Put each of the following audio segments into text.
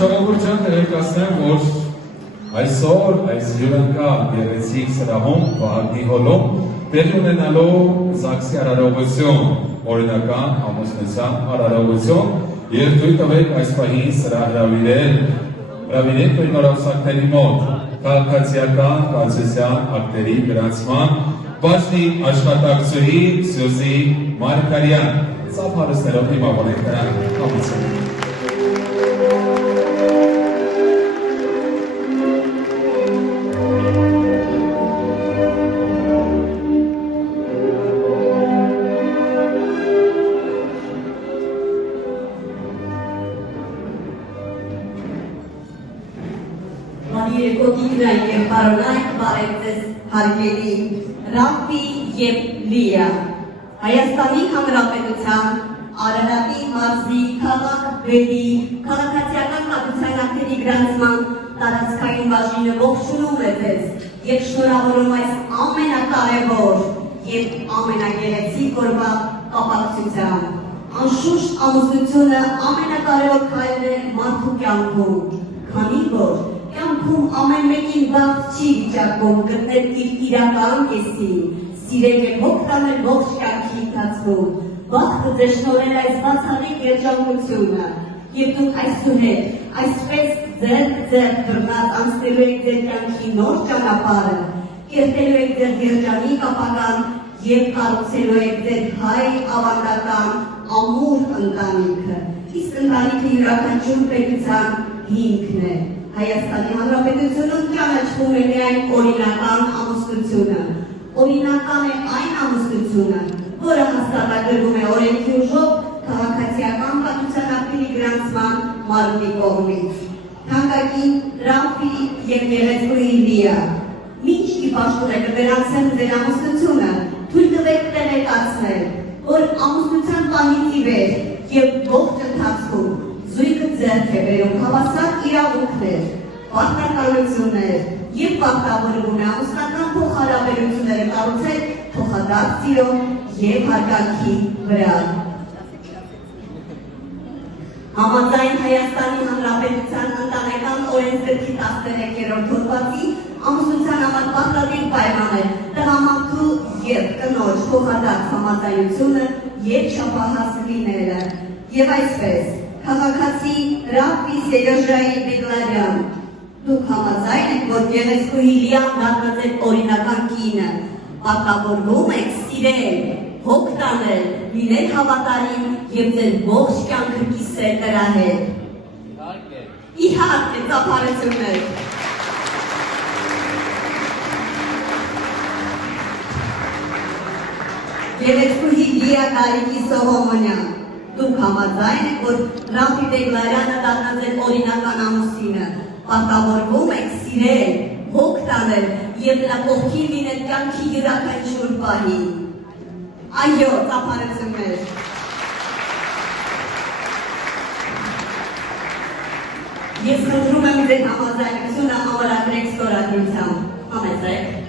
ժողովուրդ ներկայացնեմ, որ այսօր այս հյուրընկալ գեղեցիկ սրահում Վահագնի հոլում տեղի ունենալու ԶԱԳՍ-ի արարողություն, օրինական ամուսնության արարողություն եւ թույլ տվեք այս պահին սրահ հրավիրել նորավուսակների մոտ քաղաքացիական կացության ակտերի գրանցման բաժնի աշխատակցուհի Սյուզի Մարգարյան սա հարստերով հիմավոր ենք նրան համեցնում Հարգելի Ռաֆի և Լիա, Հայաստանի Հանրապետության Արարատի մարզի քաղաք-բեդի քաղաքացիական կացության ակտերի գրանցման տարածքային բաժինը ողջունում է ձեզ և շնորհավորում այս ամենակարևոր և ամենագեղեցիկ օրվա կապակցությամբ։ Անշուշտ ամուսնությունը ամենակարևոր քայլն է մարդու կյանքում, քանի որ կյանքում ամեն մեկին վաղ չի վիճակում գտնել իր իրական կեսին, սիրել և հոգ տանել ողջ կյանքի ընթացքում, վաղը ձեզ շնորհել այս բացառիկ երջանկությունը, և դուք այսուհետ այսպես ձեռք բռնած անցնելու եք ձեր կյանքի նոր ճանապարհը, կերտելու եք ձեր երջանիկ ապագան և կառուցելու եք ձեր հայ ավանդական ամուր ընտանիքը, իսկ ընտանիքը յուրաքանչյուր պետության հիմքն է։ Հայաստանի Հանրապետությունում ճանաչվում է միայն օրինական ամուսնությունը։ Օրինական է այն ամուսնությունը, որը հաստատագրվում է օրենքի ուժով քաղաքացիական կացության ակտերի գրանցման մարմնի կողմից։ Թանկագին Ռաֆի և գեղեցկուհի Լիա, մինչ իպաշտում եք վերացնել ձեր ամուսնությունը, թույլ տվեք տեղեկացնել, որ ամուսնության պահից ի վեր և ողջ ընթացքում զույգը ձեռք է բերում հավասար իրավունքներ, պարտականություններ և պարտավորվում է ամուսնական փոխհարաբերությունները կառուցել փոխադարձ սիրո և հարգանքի վրա։ Համաձայն Հայաստանի Հանրապետության ընտանեկան օրենսգրքի 13-րդ հոդվածի ամուսնության համար պարտադիր պայման է տղամարդու և կնոջ փոխադարձ համաձայնությունը և չափահաս լինելը։ Եվ այսպես քաղաքացի Ռաֆի Սերոժայի Բեգլարյան, դուք համաձայն եք, որ գեղեցկուհի Լիան դառնա ձեր օրինական կինը, պարտավորվում եք սիրել, հոգ տանել, լինել հավատարիմ և ձեր ողջ կյանքը կիսել նրա հետ։ Իհարկե, ծափարություններ։ Գեղեցկուհի Լիա Կարիկի Սողոմոնյան, դուք համաձայն եք, որ Ռաֆի Բեգլարյանը դառնա ձեր օրինական ամուսինը, պարտավորվում եք սիրել, հոգ տանել և նրա կողքին լինել կյանքի յուրաքանչյուր պահի։ Այո, ծափարություններ։ Ես խնդրում եմ ձեր համաձայնությունը ամրագրեք ստորագրությամբ։ Համեցեք։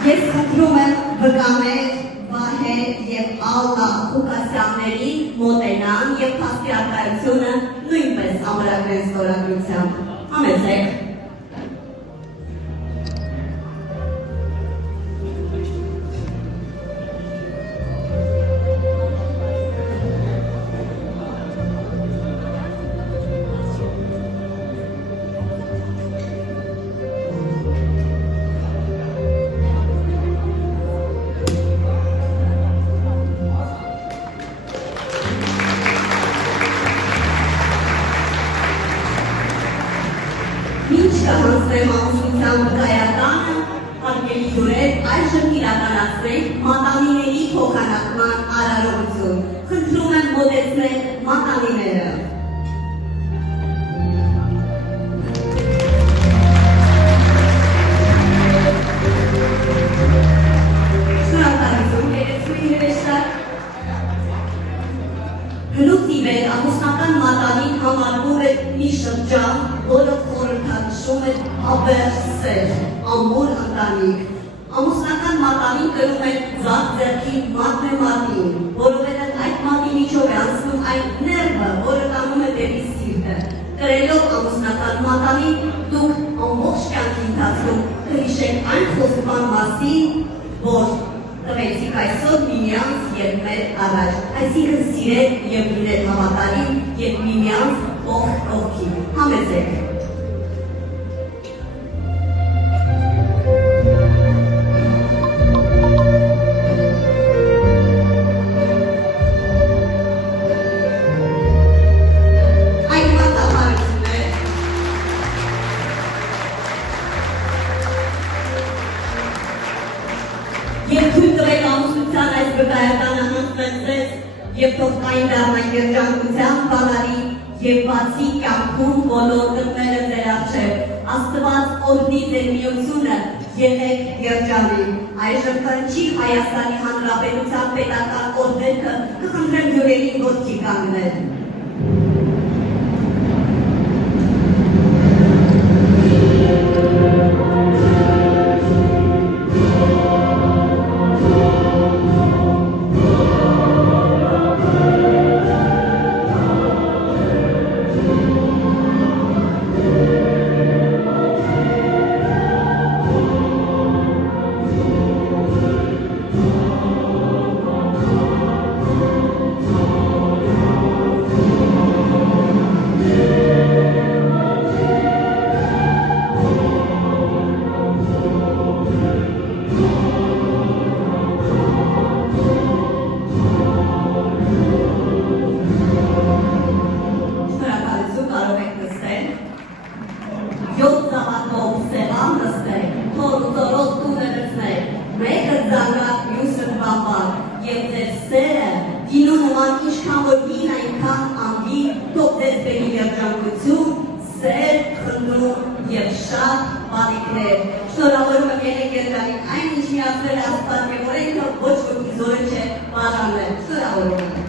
Ես խնդրում եմ վկաներ, Վահե և Ալլա Ղուկասյանների մոտենան և փաստի արտահայտությունը նույնպես ամրագրեն ստորագրությամբ։ Համեցեք։ Հանձնեմ ամուսնության վկայականը, հարգելի հյուրեր, այժմ իրականացնենք մատանիների փոխանակման արարողություն։ Խնդրում եմ մոտեցնել մատանիները։ Շնորհակալություն, գեղեցկուհի հրեշտակ։ ստիվեր ամուսնական մատանին համարվում է մի շրջան, որը խորհրդանշում է հավերժ սեր, ամուր ընտանիք։ Ամուսնական մատանին կրում է ձախ ձեռքի մատն է մատին, որովհետև այդ մատի միջով է անցնում այն ներվը, որը տանում է դեպի սիրտը։ Կրելով ամուսնական մատանին, դուք ամբողջ կյանքի ընթացքում կհիշեք այն խոստման մասին, որ տվեցիք այսօր միմյանց և մեր առաջ, այսինքն սիրեք և լինեք հավատարիմ և միմյանց կողքի։ Համեցեք։ Եվ թույլ տվեք ամուսնության այս վկայականը հանձնեցրեց և թող այն դառնա երջանկության բանալի և բացի կյանքում բոլոր դռները ձեր առջև։ Աստված օրհնի ձեր միությունը, եղեք երջանիկ։ Այժմ քննչի Հայաստանի Հանրապետության պետական օրհներգը կխնդրեմ հյուրերին ոտքի կանգնել։ Եվ ձեր սերը գինու նման ինչքան որ գին այնքան անգի, թող ձեզ բերի երջանկություն, սեր, խնդրում և շատ բանիկներ։ Շնորհավորում եմ եղեք երջանիկ, այն ինչ միացրել է Աստված և որ այնքան ոչ ոքի զորը չէ բաժանել։ Շնորհավորում եմ։